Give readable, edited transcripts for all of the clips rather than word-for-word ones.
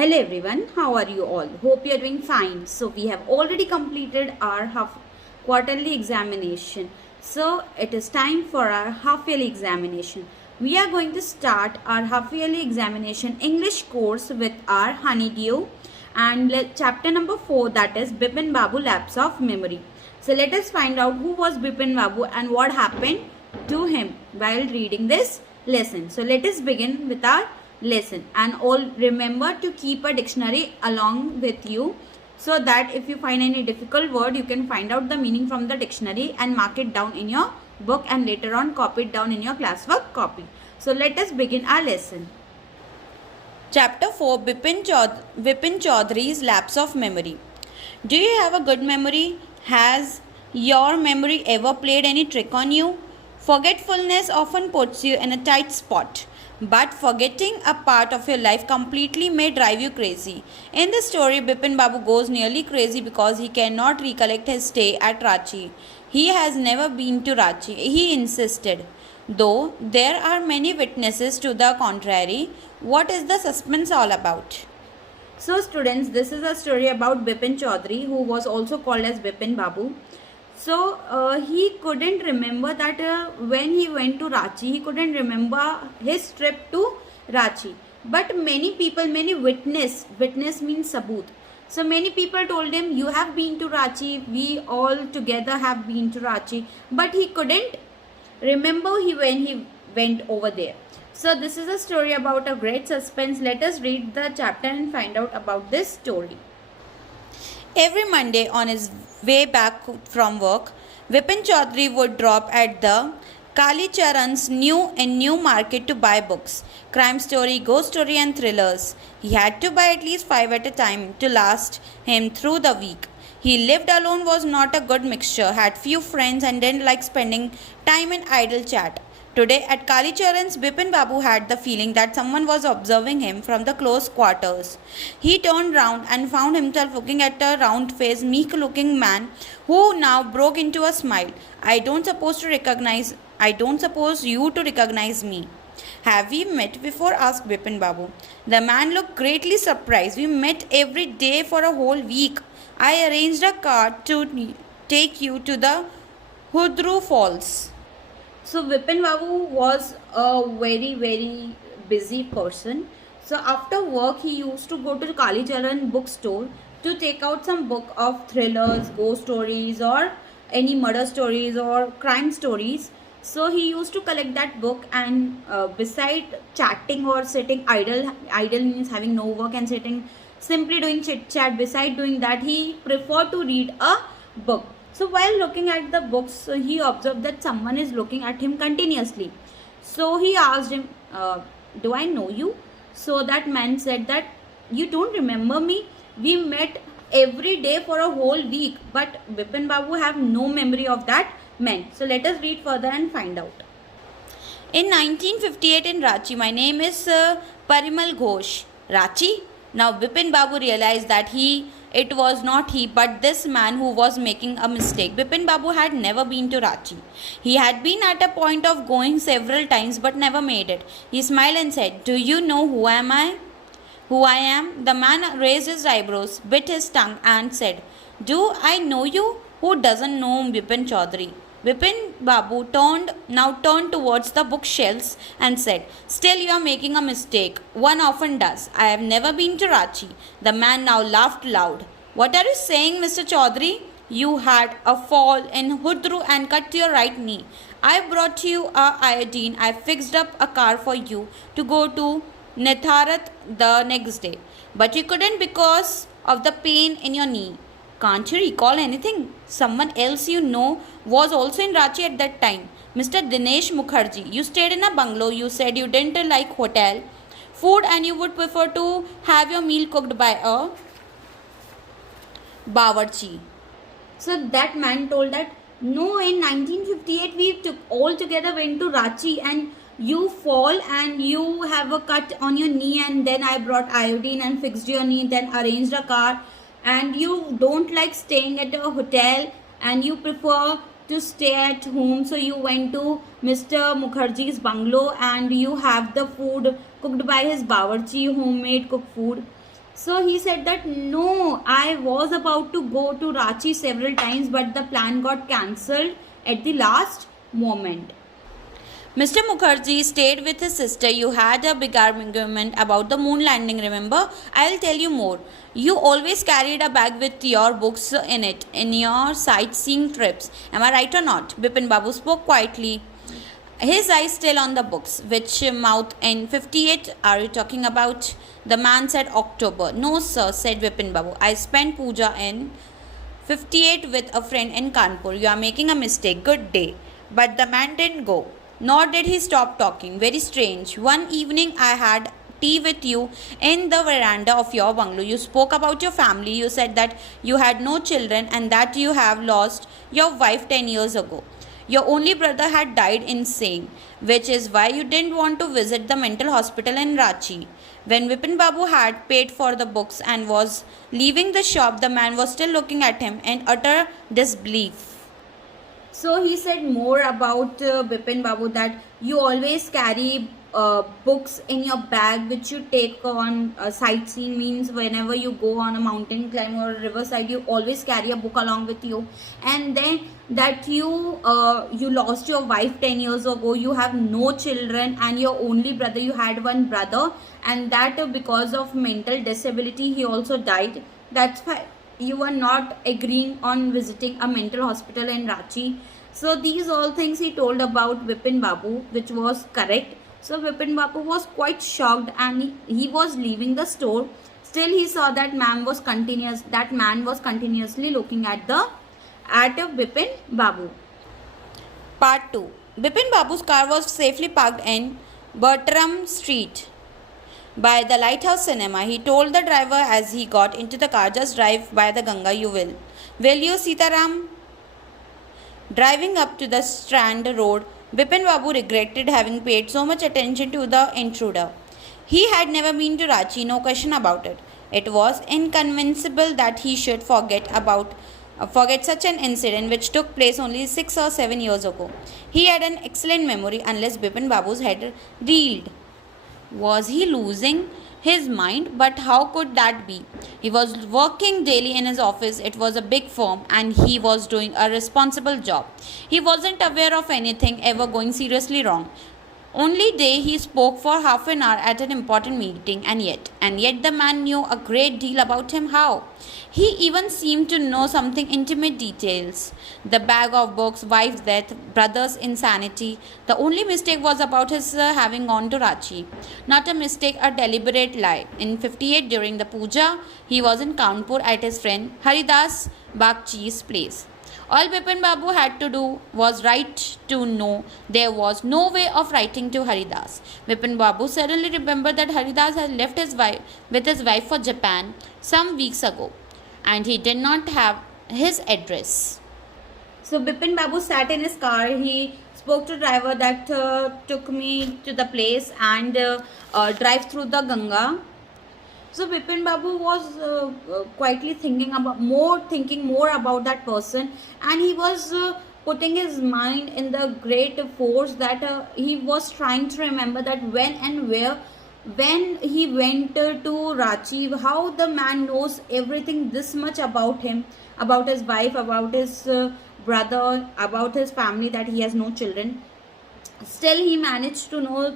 Hello everyone, how are you all? Hope you are doing fine. So we have already completed our quarterly examination. So it is time for our half yearly examination. We are going to start our half yearly examination English course with our Honeydew and chapter number 4, that is Bipin Babu Lapse of Memory. So let us find out who was Bipin Babu and what happened to him while reading this lesson. So let us begin with our lesson, and all remember to keep a dictionary along with you so that if you find any difficult word you can find out the meaning from the dictionary and mark it down in your book and later on copy it down in your classwork copy. So let us begin our lesson. Chapter 4, Bipin Chaudhary's Lapse of Memory. Do you have a good memory? Has your memory ever played any trick on you? Forgetfulness often puts you in a tight spot, but forgetting a part of your life completely may drive you crazy. In the story, Bipin Babu goes nearly crazy because he cannot recollect his stay at Ranchi. He has never been to Ranchi, he insisted. Though there are many witnesses to the contrary, what is the suspense all about? So students, this is a story about Bipin Chaudhary, who was also called as Bipin Babu. So he couldn't remember that when he went to Ranchi, he couldn't remember his trip to Ranchi. But many people, many witness means sabut. So many people told him, you have been to Ranchi, we all together have been to Ranchi. But he couldn't remember when he went over there. So this is a story about a great suspense. Let us read the chapter and find out about this story. Every Monday on his way back from work, Bipin Chaudhary would drop at the Kali Charan's new market to buy books, crime story, ghost story and thrillers. He had to buy at least 5 at a time to last him through the week. He lived alone, was not a good mixture, had few friends and didn't like spending time in idle chat. Today at Kali Charan's, Bipin Babu had the feeling that someone was observing him from the close quarters. He turned round and found himself looking at a round-faced, meek-looking man who now broke into a smile. I don't suppose you to recognize me. Have we met before? Asked Bipin Babu. The man looked greatly surprised. We met every day for a whole week. I arranged a car to take you to the Hudru Falls. So Bipin Babu was a very busy person. So after work he used to go to the Kali Charan bookstore to take out some book of thrillers, ghost stories or any murder stories or crime stories. So he used to collect that book and beside chatting or sitting idle means having no work and sitting simply doing chit chat, beside doing that he preferred to read a book. So while looking at the books, he observed that someone is looking at him continuously. So he asked him, do I know you? So that man said that you don't remember me. We met every day for a whole week. But Bipin Babu have no memory of that man. So let us read further and find out. In 1958 in Ranchi, my name is Parimal Ghosh. Ranchi? Now Bipin Babu realized that it was not he but this man who was making a mistake. Bipin Babu had never been to Ranchi. He had been at a point of going several times but never made it. He smiled and said, do you know who am I? Who I am? The man raised his eyebrows, bit his tongue and said, do I know you? Who doesn't know Bipin Chaudhary? Bipin Babu now turned towards the bookshelves and said, still you are making a mistake. One often does. I have never been to Ranchi. The man now laughed loud. What are you saying, Mr. Chaudhary? You had a fall in Hudru and cut your right knee. I brought you a iodine. I fixed up a car for you to go to Netharat the next day. But you couldn't because of the pain in your knee. Can't you recall anything? Someone else you know was also in Ranchi at that time. Mr. Dinesh Mukherjee. You stayed in a bungalow. You said you didn't like hotel food and you would prefer to have your meal cooked by a bawarchi. So that man told that, no, in 1958 we all together went to Ranchi and you fall and you have a cut on your knee and then I brought iodine and fixed your knee, then arranged a car. And you don't like staying at a hotel and you prefer to stay at home, so you went to Mr. Mukherjee's bungalow and you have the food cooked by his bawarchi, homemade cooked food. So he said that no, I was about to go to Ranchi several times, but the plan got cancelled at the last moment. Mr. Mukherjee stayed with his sister. You had a big argument about the moon landing, remember? I'll tell you more. You always carried a bag with your books in it in your sightseeing trips. Am I right or not? Bipin Babu spoke quietly, his eyes still on the books. Which month in 58 are you talking about? The man said October. No, sir, said Vipin Babu. I spent puja in 58 with a friend in Kanpur. You are making a mistake. Good day. But the man didn't go. Nor did he stop talking. Very strange. One evening I had tea with you in the veranda of your bungalow. You spoke about your family. You said that you had no children and that you have lost your wife 10 years ago. Your only brother had died insane, which is why you didn't want to visit the mental hospital in Ranchi. When Vipin Babu had paid for the books and was leaving the shop, the man was still looking at him in utter disbelief. So he said more about Bipin Babu that you always carry books in your bag which you take on sightseeing, means whenever you go on a mountain climb or a riverside, you always carry a book along with you. And then that you lost your wife 10 years ago, you have no children, and your only brother, you had one brother, and that because of mental disability he also died. That's why you were not agreeing on visiting a mental hospital in Ranchi. So these all things he told about Vipin Babu, which was correct. So Vipin Babu was quite shocked and he was leaving the store. Still he saw that man was continuously looking at Vipin Babu. Part 2. Vipin Babu's car was safely parked in Bertram Street by the Lighthouse Cinema. He told the driver as he got into the car, just drive by the Ganga, you will. Will you, Sitaram? Driving up to the Strand Road, Bipin Babu regretted having paid so much attention to the intruder. He had never been to Ranchi, no question about it. It was inconceivable that he should forget such an incident which took place only 6 or 7 years ago. He had an excellent memory unless Bipin Babu's head reeled. Was he losing his mind? But how could that be? He was working daily in his office. It was a big firm and he was doing a responsible job. He wasn't aware of anything ever going seriously wrong. Only day he spoke for half an hour at an important meeting, and yet the man knew a great deal about him. How? He even seemed to know something intimate details. The bag of books, wife's death, brother's insanity. The only mistake was about his having gone to Ranchi. Not a mistake, a deliberate lie. In 58, during the puja, he was in Kanpur at his friend Haridas Bagchi's place. All Bipin Babu had to do was write to know. There was no way of writing to Haridas. Bipin Babu suddenly remembered that Haridas had left his wife for Japan some weeks ago, and he did not have his address. So Bipin Babu sat in his car. He spoke to driver that took me to the place and drive through the Ganga. So Bipin Babu was quietly thinking more about that person, and he was putting his mind in the great force that he was trying to remember that when and where, when he went to Ranchi, how the man knows everything this much about him, about his wife, about his brother, about his family, that he has no children. Still he managed to know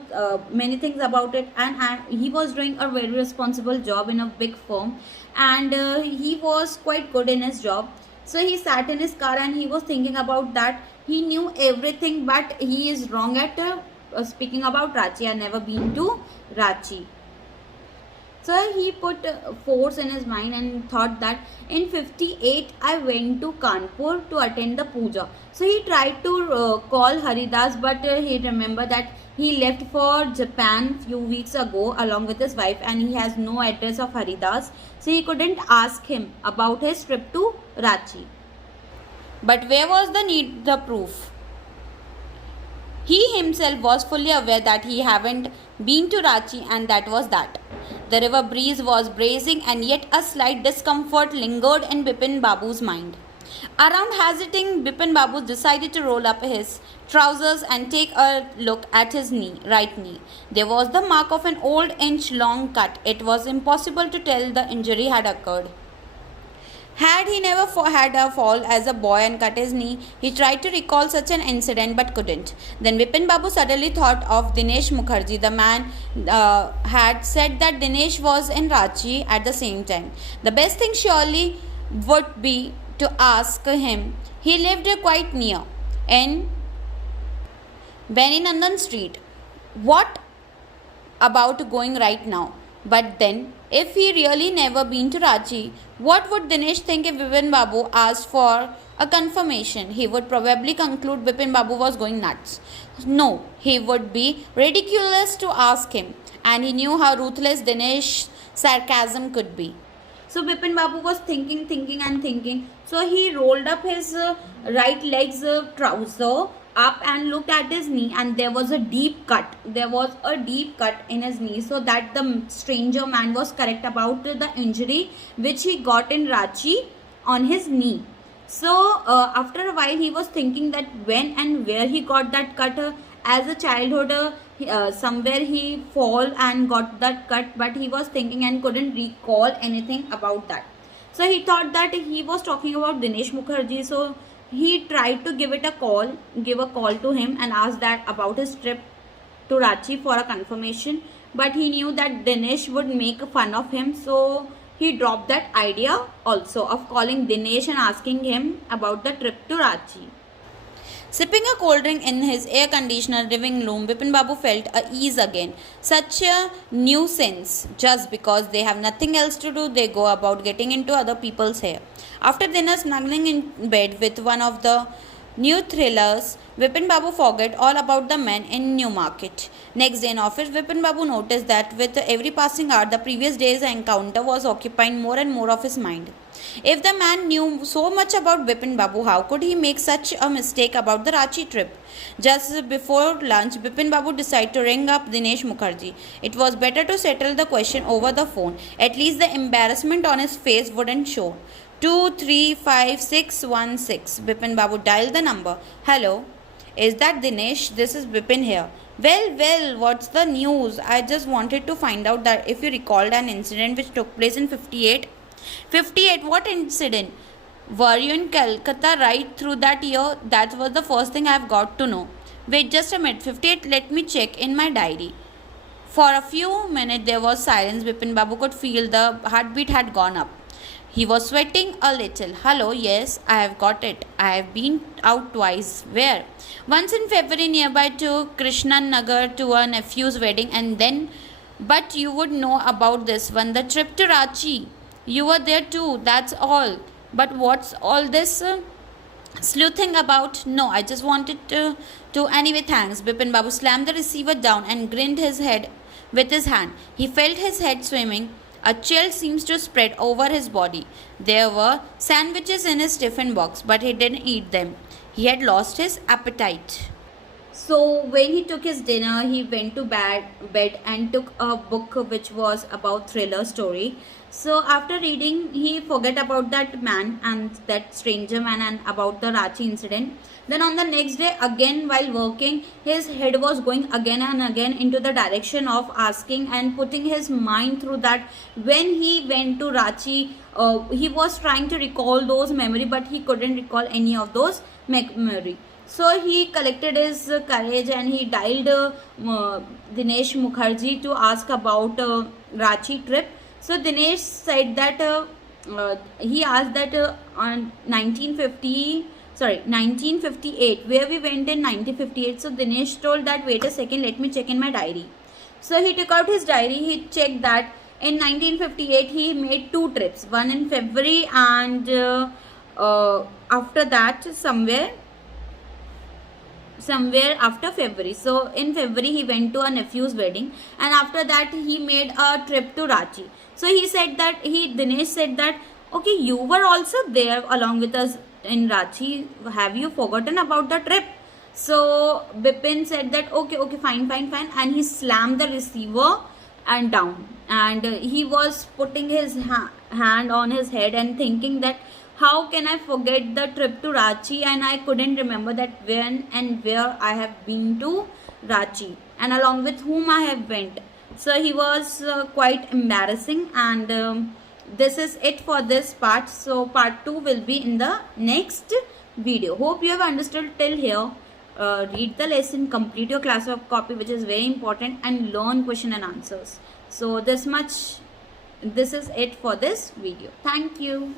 many things about it, and he was doing a very responsible job in a big firm, and he was quite good in his job. So he sat in his car and he was thinking about that. He knew everything, but he is wrong at speaking about Ranchi. I never been to Ranchi. So he put force in his mind and thought that in 58 I went to Kanpur to attend the puja. So he tried to call Haridas, but he remembered that he left for Japan few weeks ago along with his wife, and he has no address of Haridas. So he couldn't ask him about his trip to Ranchi. But where was the proof? He himself was fully aware that he hadn't been to Ranchi, and that was that. The river breeze was bracing, and yet a slight discomfort lingered in Bipin Babu's mind. Around hesitating, Bipin Babu decided to roll up his trousers and take a look at his right knee. There was the mark of an old inch-long cut. It was impossible to tell the injury had occurred. Had he never had a fall as a boy and cut his knee, he tried to recall such an incident but couldn't. Then Bipin Babu suddenly thought of Dinesh Mukherjee. The man had said that Dinesh was in Ranchi at the same time. The best thing surely would be to ask him. He lived quite near in Beninandan Street. What about going right now? But then, if he really never been to Ranchi, what would Dinesh think if Bipin Babu asked for a confirmation? He would probably conclude Bipin Babu was going nuts. No, he would be ridiculous to ask him, and he knew how ruthless Dinesh's sarcasm could be. So Bipin Babu was thinking. So he rolled up his right leg's trouser up and looked at his knee, and there was a deep cut. There was a deep cut in his knee, so that the stranger man was correct about the injury which he got in Ranchi on his knee. So after a while he was thinking that when and where he got that cut. As a childhood, somewhere he fall and got that cut, but he was thinking and couldn't recall anything about that. So he thought that he was talking about Dinesh Mukherjee. So he tried to give a call to him and ask that about his trip to Ranchi for a confirmation. But he knew that Dinesh would make fun of him, so he dropped that idea also of calling Dinesh and asking him about the trip to Ranchi. Sipping a cold drink in his air-conditioned living room, Bipin Babu felt at ease again. Such a nuisance. Just because they have nothing else to do, they go about getting into other people's hair. After dinner, snuggling in bed with one of the new thrillers, Bipin Babu forgot all about the men in Newmarket. Next day in office, Bipin Babu noticed that with every passing hour, the previous day's encounter was occupying more and more of his mind. If the man knew so much about Bipin Babu, how could he make such a mistake about the Ranchi trip? Just before lunch, Bipin Babu decided to ring up Dinesh Mukherjee. It was better to settle the question over the phone. At least the embarrassment on his face wouldn't show. 235616. Bipin Babu dialed the number. Hello, is that Dinesh? This is Bipin here. Well, what's the news? I just wanted to find out that if you recalled an incident which took place in 58. 58, what incident? Were you in Calcutta right through that year? That was the first thing I've got to know. Wait just a minute, 58, let me check in my diary. For a few minutes there was silence. Bipin Babu could feel the heartbeat had gone up. He was sweating a little. Hello, yes, I have got it. I have been out twice. Where? Once in February nearby to Krishnan Nagar to a nephew's wedding, and then, but you would know about this one, the trip to Ranchi. You were there too, that's all. But what's all this sleuthing about? No, I just wanted to anyway, thanks. Bipin Babu slammed the receiver down and grinned his head with his hand. He felt his head swimming. A chill seems to spread over his body. There were sandwiches in his tiffin box, but he didn't eat them. He had lost his appetite. So when he took his dinner, he went to bed and took a book which was about thriller story. So after reading, he forgot about that man and that stranger man and about the Ranchi incident. Then on the next day, again while working, his head was going again and again into the direction of asking and putting his mind through that when he went to Ranchi, he was trying to recall those memory, but he couldn't recall any of those memory. So he collected his courage and he dialed Dinesh Mukherjee to ask about Ranchi trip. So Dinesh said that he asked that on 1958, where we went in 1958. So Dinesh told that wait a second, let me check in my diary. So he took out his diary. He checked that in 1958 he made 2 trips, one in February and after that somewhere after February. So in February he went to a nephew's wedding, and after that he made a trip to Ranchi. So Dinesh said that okay, you were also there along with us in Ranchi. Have you forgotten about the trip? So Bipin said that okay, fine, and he slammed the receiver and down, and he was putting his hand on his head and thinking that How can I forget the trip to Ranchi, and I couldn't remember that when and where I have been to Ranchi and along with whom I have went. So he was quite embarrassing, and this is it for this part. So part 2 will be in the next video. Hope you have understood till here. Read the lesson, complete your class of copy, which is very important, and learn question and answers. So this is it for this video. Thank you.